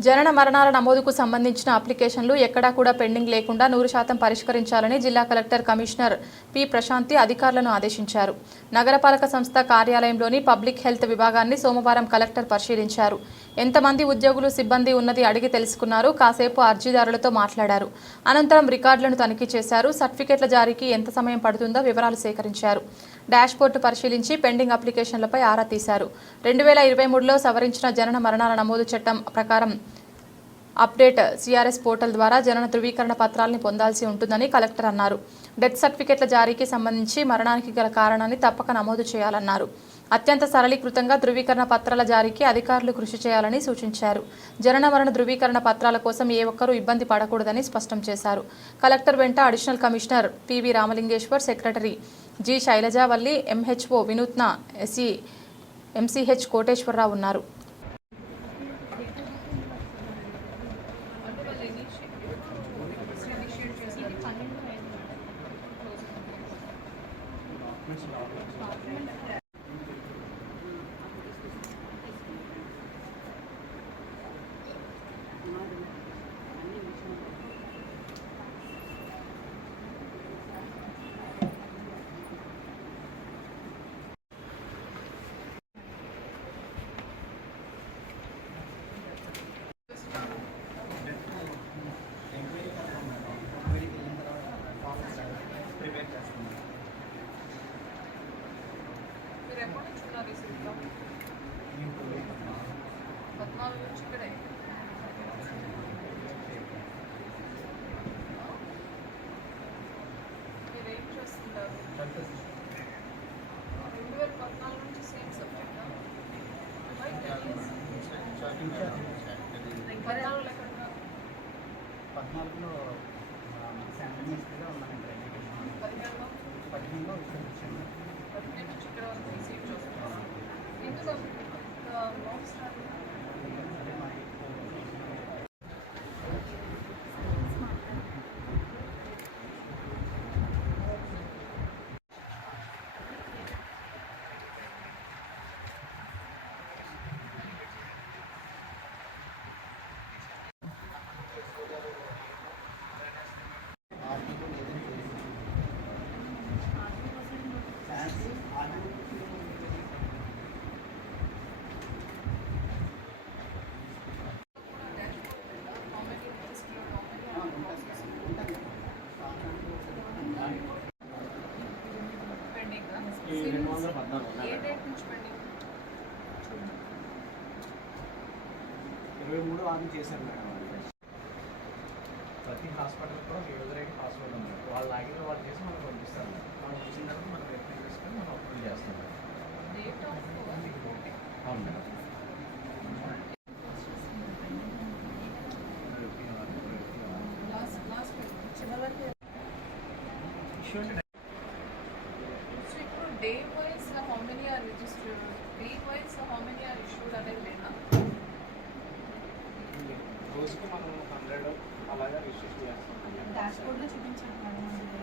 జనన మరణాల నమోదుకు సంబంధించిన అప్లికేషన్లు ఎక్కడా కూడా పెండింగ్ లేకుండా నూరు శాతం పరిష్కరించాలని జిల్లా కలెక్టర్ కమిషనర్ పి ప్రశాంతి అధికారులను ఆదేశించారు. నగరపాలక సంస్థ కార్యాలయంలోని పబ్లిక్ హెల్త్ విభాగాన్ని సోమవారం కలెక్టర్ పరిశీలించారు. ఎంతమంది ఉద్యోగులు సిబ్బంది ఉన్నది అడిగి తెలుసుకున్నారు. కాసేపు అర్జీదారులతో మాట్లాడారు. అనంతరం రికార్డులను తనిఖీ చేశారు. సర్టిఫికెట్ల జారీకి ఎంత సమయం పడుతుందో వివరాలు సేకరించారు. డాష్బోర్డు పరిశీలించి పెండింగ్ అప్లికేషన్లపై ఆరా తీశారు. రెండు వేల ఇరవై మూడులో సవరించిన జనన మరణాల నమోదు చట్టం ప్రకారం అప్డేట్ సిఆర్ఎస్ పోర్టల్ ద్వారా జనన ధృవీకరణ పత్రాల్ని పొందాల్సి ఉంటుందని కలెక్టర్ అన్నారు. డెత్ సర్టిఫికెట్ల జారీకి సంబంధించి మరణానికి గల కారణాన్ని తప్పక నమోదు చేయాలన్నారు. అత్యంత సరళీకృతంగా ధృవీకరణ పత్రాల జారీకి అధికారులు కృషి చేయాలని సూచించారు. జనన మరణ ధృవీకరణ పత్రాల కోసం ఏ ఒక్కరూ ఇబ్బంది పడకూడదని స్పష్టం చేశారు. కలెక్టర్ వెంట additional commissioner PV Ramalingeshwar secretary G Shailajavalli MHO Vinutna SE MCH Koteswararao ఉన్నారు మీరు ఎప్పటి నుంచి ఉన్నారు ఈ సీట్లో పద్నాలుగు నుంచి ఇక్కడే మీరు ఏం చేస్తుంటారు రెండు వేల పద్నాలుగు నుంచి సేమ్ సబ్జెక్ట్ పద్నాలుగులో సెంటర్గా ఉన్నాను పదిహేడులో పదిహేనులో ఇక్కడ వచ్చాను పదిహేను నుంచి ఇక్కడ సీట్ చూస్తున్నారు? ఎందుకు మార్క్స్ రాదు ఇరవై మూడు ఆరు చేశారు మేడం. ప్రతి హాస్పిటల్ కూడా యూజర్ పాస్వర్డ్ ఉంది వాళ్ళు లాగిన వాళ్ళు చేసి మనకు పంపిస్తారు మనం వచ్చిన తర్వాత మనం వెరిఫై చేసుకొని మనం అప్రూవ్ చేస్తాం డేట్ ఆఫ్ అవును మేడం. లాస్ట్ లాస్ట్ చివరి వరకు ఇష్యూ అంటే సో ఇప్పుడు day wise how many are registered day wise how many are issued అనేది లేదా రోజుకి మనం హండ్రెడ్ అలాగా రిజిస్టర్ చేస్తాం డాష్బోర్డ్లో చూపించాను మేడం